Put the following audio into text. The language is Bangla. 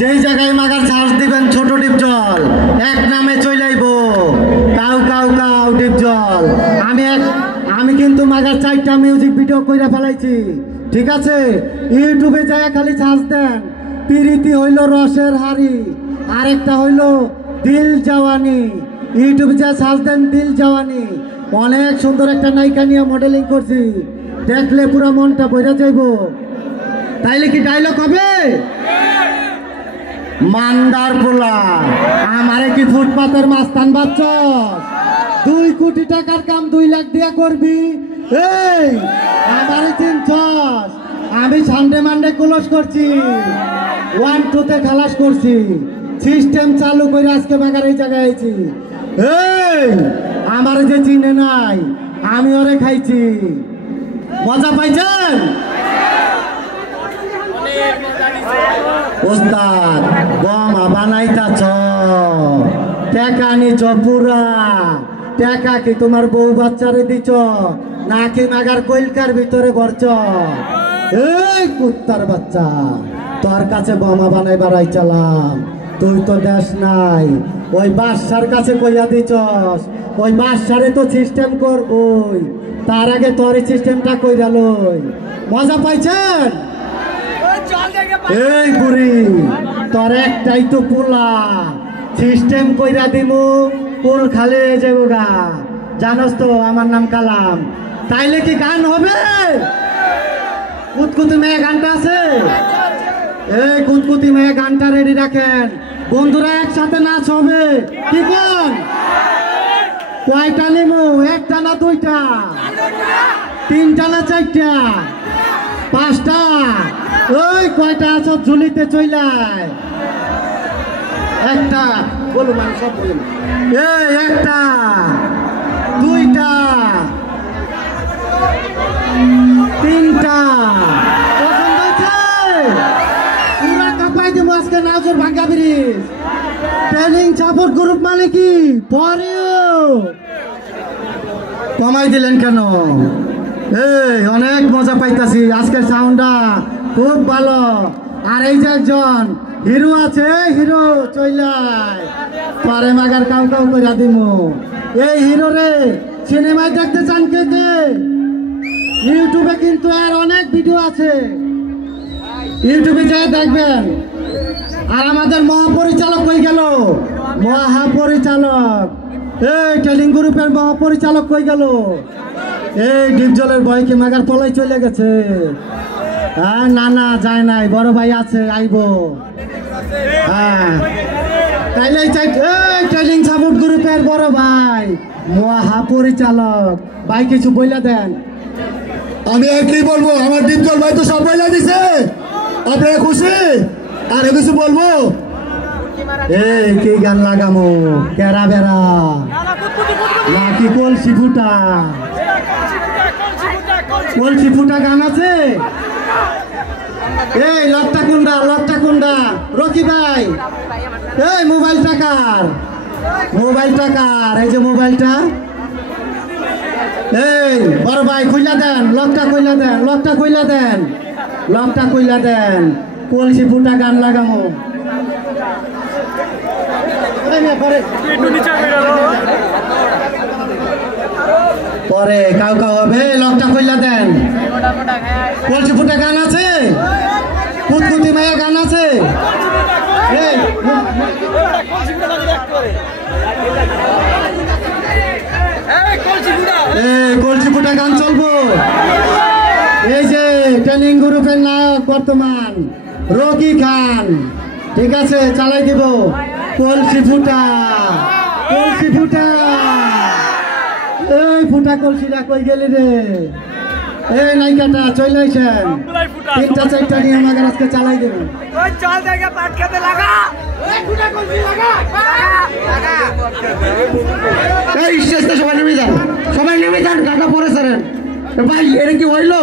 যেই জায়গায় মাগার চার্জ দিবেন ছোট ডিপ জল এক নামে চইলাইব কাউ কাউ কাউ ডিপ জল। আমি কিন্তু মাগার 4টা মিউজিক ভিডিও কইরা ফেলাইছি, ঠিক আছে? ইউটিউবে যায় খালি চার্জ দেন। প্রীতি হইল রসের হাড়ি, আরেকটা হইল দিল জাওয়ানি। ইউটিউবে যা চার্জ দেন দিল জাওয়ানি। অনেক সুন্দর একটা নায়িকা নিয়ে মডেলিং করছি, দেখলে পুরো মনটা বইরা যাইব। তাইলে কি ডায়লগ হবে? মান্দার পোলা আমারে কি ফুটপাতের মাস্তান বাচ্চ? 2 কোটি টাকার কাম 2 লাখ দিয়া করবি? এই আমারে চিনছস? আমি সানডে মানডে ক্লোজ করছি, 1 2 তে খালাস করছি, সিস্টেম চালু করে আজকে বাগার এই জায়গায় আইছি। এই আমারে যে চিনে নাই আমি ওরে খাইছি। মজা পাইছেন? ওস্তাদ বোমা বানাইতাছ, টাকা নিছ পুরা। টাকা কি তোমার বউ বাচ্চারে দিছ নাকি মাগার কইলকার ভিতরে ভরছ? এই কুত্তার বাচ্চা, তোর কাছে বোমা বানাইবার আইছিলাম, তুই তো দেশ নাই। ওই বাদশার কাছে কইয়া দিছস, ওই বাদশারে তো সিস্টেম করবই, তার আগে তোর সিস্টেমটা কইরা লই। মজা পাইছেন? এই বুড়ি তোর একটাই তো পোলা, সিস্টেম কইরা দিমু, পোল খালি হয়ে যাবো গা। জানোস তো আমার নাম কালাম। তাইলে কি গান হবে? কুতকুতি মেয়ে গানটা আছে? এই কুতকুতি মেয়ে গানটা রেডি রাখেন, বন্ধুরা একসাথে নাচ হবে। কি কোন? কয়টা নিমু? 1টা না 2টা? 3টা না 4টা? 5টা? ওই কয়টা আছো ঝুলিতে চইলাই? 1টা বলুন, আমি সব বলুন। এই 1টা 2টা 3টা পছন্দ হয়েছে? পুরা কাপাই দিব আজকে নাজর ভাঙ্গা ব্রিজ। ট্রেনিং সাপোর্ট গ্রুপ মানে কি? পরেও কমাই দিলেন কেন? এই অনেক মজা পাইতাছি, আজকের সাউন্ডটা খুব ভালো। আর এই যে একজন হিরো আছে, হিরো চইলাই পরে মাগার কাউ কাউ করে দিমু। এই হিরো রে সিনেমায় দেখতে চান কে কে? ইউটিউবে কিন্তু আর অনেক ভিডিও আছে, ইউটিউবে যা দেখবেন। আর আমাদের মহাপরিচালক কই গেল? মহাপরিচালক, এই ট্রেনিং গ্রুপের মহাপরিচালক কই গেল? এই ডিপ জলের ভয় কি মাগার পলাই চলে গেছে? হ্যাঁ, না না যায় নাই, বড় ভাই আছে, আইব। হ্যাঁ তাইলে ট্রেনিং সাপোর্ট গ্রুপের বড় ভাই মহাপরিচালক ভাই কিছু বইলা দেন। আমি আর কি বলবো, আমার ডিপ জল ভাই তো সব বইলা দিছে। আপনারা খুশি? আর কিছু বলবো? এই কি গান লাগামো? কেরা বেড়া নাকি কলসি ফুটা? কলসি ফুটা গান আছে? এই লকটা কুন্ডা, লকটা কুন্ডা, রকি ভাই এই মোবাইলটা কার? মোবাইলটা কার? এই যে মোবাইলটা, এই বড় ভাই খুইলা দেন, লকটা খুইলা দেন, লকটা খুইলা দেন, লকটা খুইলা দেন। কলসি ফুটা গান লাগামো। পরে কাউ কাউ হবে, লকটা খুইলা দেন। কলসি ফুটা গান আছে? কুতকুতি মায়া গান আছে? এই কলসি ফুটা গান চলবো। এই যে ট্রেনিং গ্রুপের নায়ক বর্তমান রকি খান, ঠিক আছে, চালাই দিব। কলসি ফুটা, কলসি ফুটা, এই ফুটা কলসিটা কই গেলি রে? এই নাইকাটা চইলাইছেন, 3টা 4টা নিয়ে আমাকে আজকে চালাই দেবেন। এই স্টেজটা সবাই নেমে যান, সবাই নেমে যান, কাকা পরে সারেন। ভাই এটা কি হইলো?